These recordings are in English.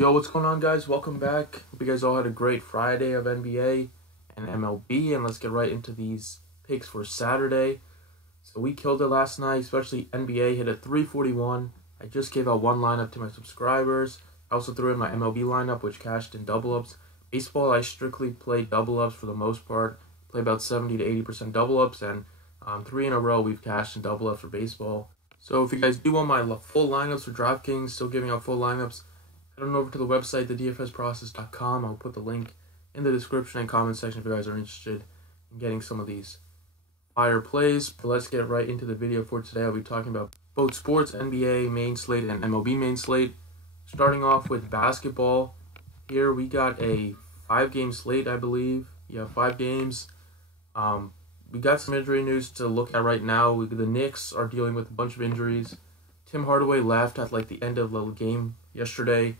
Yo, what's going on, guys? Welcome back. Hope you guys all had a great Friday of NBA and MLB, and let's get right into these picks for Saturday. So we killed it last night, especially NBA hit a 341. I just gave out one lineup to my subscribers. I also threw in my MLB lineup, which cashed in double-ups. Baseball, I strictly play double-ups for the most part. Play about 70 to 80% double-ups, and 3 in a row we've cashed in double-ups for baseball. So if you guys do want my full lineups for DraftKings, still giving out full lineups, head on over to the website, thedfsprocess.com. I'll put the link in the description and comment section if you guys are interested in getting some of these fire plays. But let's get right into the video for today. I'll be talking about both sports, NBA main slate and MLB main slate. Starting off with basketball, here we got a 5-game slate, I believe. Yeah, 5 games. We got some injury news to look at right now. The Knicks are dealing with a bunch of injuries. Tim Hardaway left at the end of the game yesterday.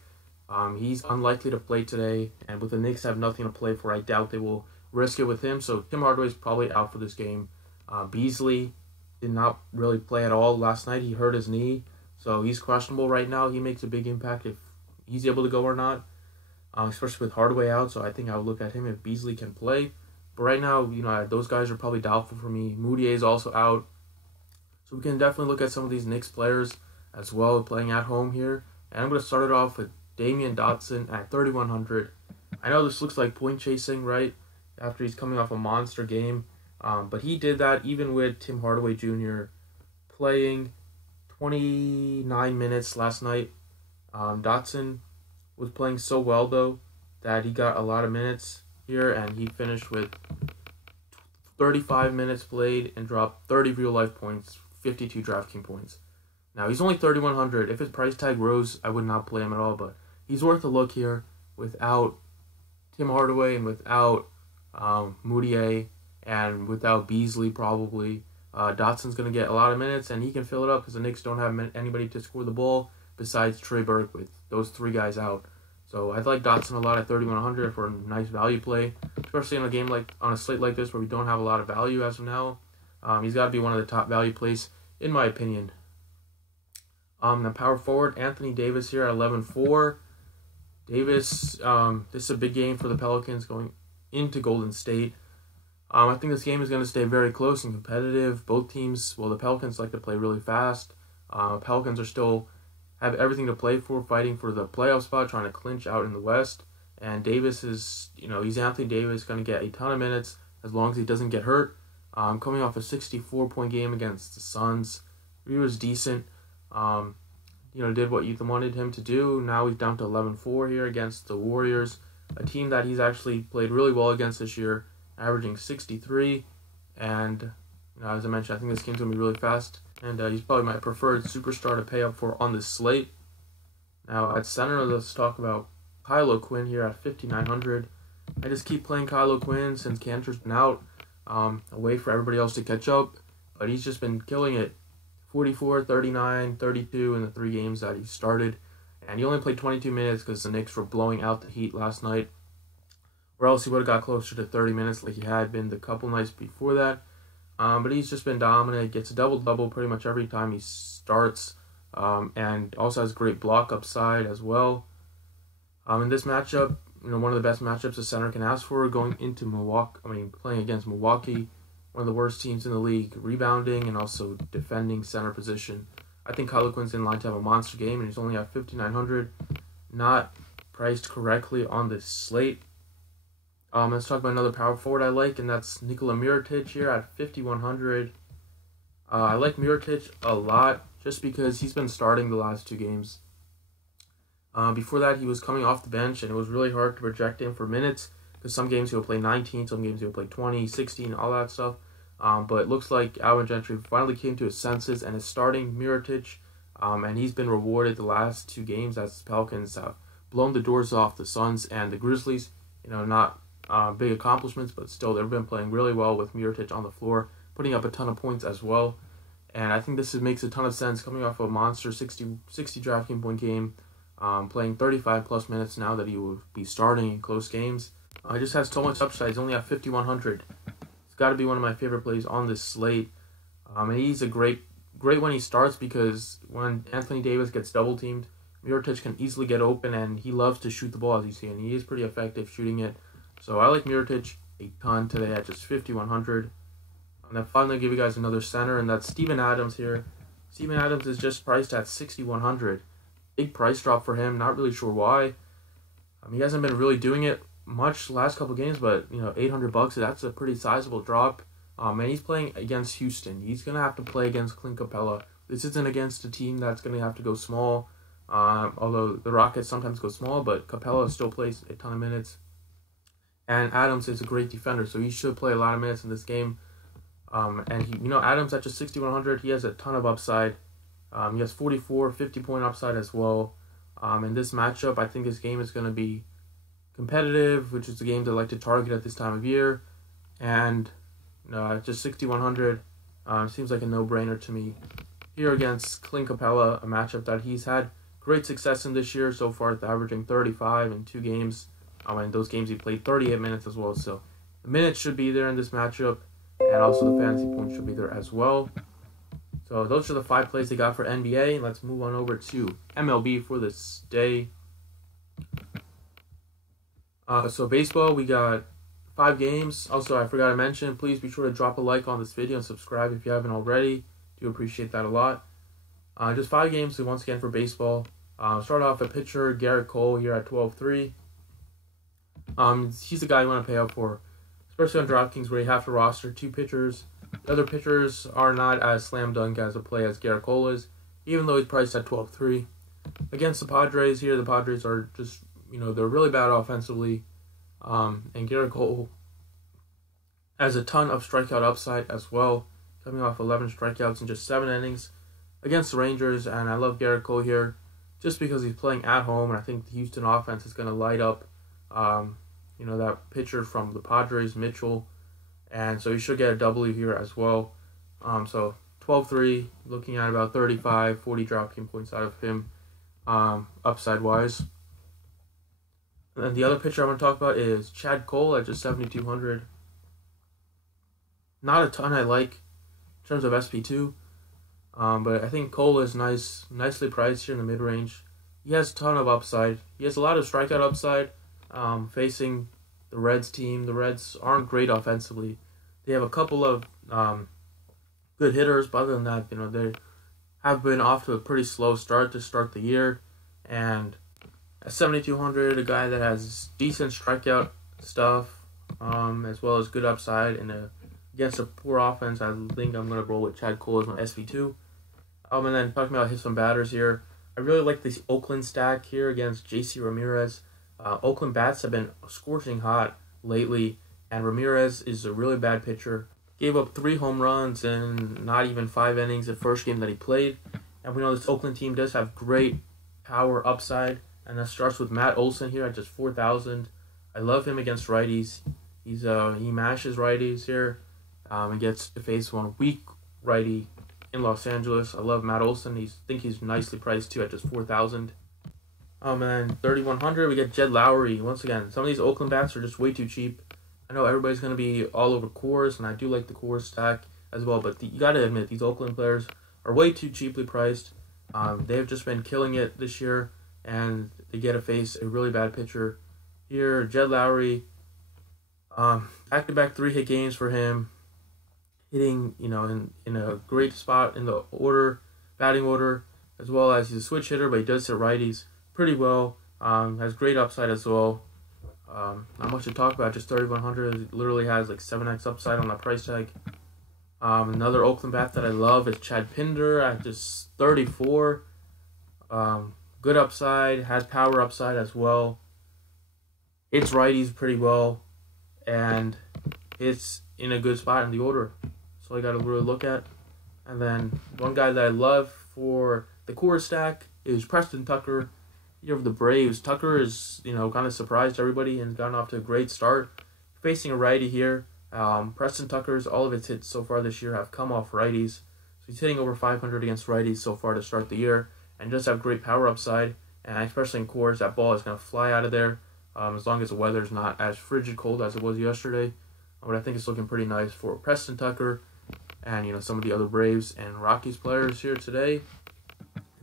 He's unlikely to play today, and with the Knicks have nothing to play for, I doubt they will risk it with him. So Tim Hardaway's probably out for this game. Beasley did not really play at all last night. He hurt his knee, so he's questionable right now. He makes a big impact if he's able to go or not, especially with Hardaway out. So I think I would look at him if Beasley can play. But right now, those guys are probably doubtful for me. Moutier is also out, so we can definitely look at some of these Knicks players as well playing at home here. And I'm going to start it off with Dotson at 3,100. I know this looks like point chasing, right, after he's coming off a monster game. But he did that even with Tim Hardaway Jr. playing 29 minutes last night. Dotson was playing so well, though, that he got a lot of minutes here, and he finished with 35 minutes played and dropped 30 real-life points, 52 DraftKings points. Now, he's only 3,100. If his price tag rose, I would not play him at all, but he's worth a look here without Tim Hardaway and without Moutier and without Beasley probably. Dotson's going to get a lot of minutes, and he can fill it up because the Knicks don't have anybody to score the ball besides Trey Burke with those 3 guys out. So I like Dotson a lot at 3,100 for a nice value play, especially on a slate like this where we don't have a lot of value as of now. He's got to be one of the top value plays, in my opinion. The power forward, Anthony Davis here at 11-4. Davis, this is a big game for the Pelicans going into Golden State. I think this game is going to stay very close and competitive. Both teams, the Pelicans like to play really fast. Pelicans are still have everything to play for, fighting for the playoff spot, trying to clinch out in the West. And Davis is, he's Anthony Davis, going to get a ton of minutes as long as he doesn't get hurt. Coming off a 64-point game against the Suns, he was decent. Did what you wanted him to do. Now he's down to 11-4 here against the Warriors, a team that he's actually played really well against this year, averaging 63. And as I mentioned, I think this game's going to be really fast. And he's probably my preferred superstar to pay up for on this slate. Now at center, let's talk about Kyle O'Quinn here at 5,900. I just keep playing Kyle O'Quinn since Cantor's been out. A way for everybody else to catch up. But he's just been killing it. 44, 39, 32 in the 3 games that he started. And he only played 22 minutes because the Knicks were blowing out the Heat last night. Or else he would have got closer to 30 minutes like he had been the couple nights before that. But he's just been dominant. Gets a double-double pretty much every time he starts. And also has great block upside as well. In this matchup, one of the best matchups a center can ask for going into playing against Milwaukee. One of the worst teams in the league, rebounding and also defending center position. I think Kyle O'Quinn's in line to have a monster game, and he's only at 5,900. Not priced correctly on this slate. Let's talk about another power forward I like, and that's Nikola Mirotic here at 5,100. I like Mirotic a lot just because he's been starting the last 2 games. Before that, he was coming off the bench, and it was really hard to project him for minutes. Because some games he'll play 19, some games he'll play 20, 16, all that stuff. But it looks like Alvin Gentry finally came to his senses and is starting Mirotic. And he's been rewarded the last 2 games as the Pelicans have blown the doors off the Suns and the Grizzlies. Not big accomplishments, but still they've been playing really well with Mirotic on the floor, putting up a ton of points as well. And I think this makes a ton of sense coming off a monster 60 DraftKings point game, playing 35-plus minutes now that he will be starting in close games. He just has so much upside. He's only at 5,100. It's got to be one of my favorite plays on this slate. And he's a great when he starts because when Anthony Davis gets double-teamed, Mirotic can easily get open, and he loves to shoot the ball, as you see, and he is pretty effective shooting it. So I like Mirotic a ton today at just 5,100. And then finally, I'll give you guys another center, and that's Steven Adams here. Steven Adams is just priced at 6,100. Big price drop for him. Not really sure why. He hasn't been really doing it much the last couple games, but $800, that's a pretty sizable drop. And he's playing against Houston. He's gonna have to play against Clint Capella. This isn't against a team that's gonna have to go small. Although the Rockets sometimes go small, but Capella still plays a ton of minutes. And Adams is a great defender, so he should play a lot of minutes in this game. And Adams at just 6,100, he has a ton of upside. He has 44, 50-point upside as well. In this matchup, I think this game is going to be competitive, which is the game they like to target at this time of year. And just 6,100 seems like a no-brainer to me. Here against Clint Capella, a matchup that he's had great success in this year so far, averaging 35 in 2 games. In those games, he played 38 minutes as well. So the minutes should be there in this matchup, and also the fantasy points should be there as well. So those are the 5 plays they got for NBA. Let's move on over to MLB for this day. So baseball, we got 5 games. Also, I forgot to mention, please be sure to drop a like on this video and subscribe if you haven't already. Do appreciate that a lot. Just 5 games once again for baseball. Start off a pitcher, Garrett Cole here at 12-3. He's the guy you want to pay up for, especially on DraftKings where you have to roster 2 pitchers. The other pitchers are not as slam dunk as a play as Garrett Cole is, even though he's priced at 12-3. Against the Padres here, the Padres are just, they're really bad offensively. And Garrett Cole has a ton of strikeout upside as well, coming off 11 strikeouts in just 7 innings against the Rangers. And I love Garrett Cole here just because he's playing at home, and I think the Houston offense is going to light up that pitcher from the Padres, Mitchell, and so he should get a W here as well. So 12-3, looking at about 35, 40 DraftKings points out of him, upside-wise. And then the other pitcher I want to talk about is Chad Cole at just 7,200. Not a ton I like in terms of SP2, but I think Cole is nicely priced here in the mid-range. He has a ton of upside. He has a lot of strikeout upside. Facing the Reds team. The Reds aren't great offensively. They have a couple of good hitters, but other than that, they have been off to a pretty slow start to start the year. And at 7,200, a guy that has decent strikeout stuff, as well as good upside against a poor offense, I think I'm going to roll with Chad Cole as my SV2. And then talking about some batters here, I really like this Oakland stack here against JC Ramirez. Oakland bats have been scorching hot lately, and Ramirez is a really bad pitcher. Gave up 3 home runs in not even 5 innings the first game that he played. And we know this Oakland team does have great power upside, and that starts with Matt Olson here at just 4,000. I love him against righties. He mashes righties here. He gets to face one weak righty in Los Angeles. I love Matt Olson. I think he's nicely priced too at just 4,000. And 3,100, we get Jed Lowry. Once again, some of these Oakland bats are just way too cheap. I know everybody's going to be all over Coors, and I do like the Coors stack as well, but you got to admit, these Oakland players are way too cheaply priced. They've just been killing it this year, and they get to face a really bad pitcher. Here, Jed Lowry, back-to-back 3-hit games for him, hitting, in a great spot in the batting order, as well as he's a switch hitter, but he does hit righties pretty well. Has great upside as well. Not much to talk about, just 3,100. It literally has like 7x upside on that price tag. Another Oakland bat that I love is Chad Pinder at just 34. Good upside, has power upside as well. Hits righties pretty well, and it's in a good spot in the order. So I got to really look at. And then one guy that I love for the core stack is Preston Tucker. Here for the Braves. Tucker is, kind of surprised everybody and gotten off to a great start. Facing a righty here. Preston Tucker's, all of his hits so far this year have come off righties. So he's hitting over 500 against righties so far to start the year. And does have great power upside. And especially in Coors, that ball is going to fly out of there. As long as the weather is not as frigid cold as it was yesterday. But I think it's looking pretty nice for Preston Tucker. And, some of the other Braves and Rockies players here today.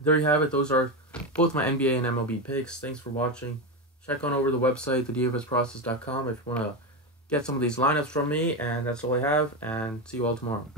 there you have it. Those are both my NBA and MLB picks. Thanks for watching. Check on over the website, thedavsprocess.com, if you want to get some of these lineups from me. And that's all I have. And see you all tomorrow.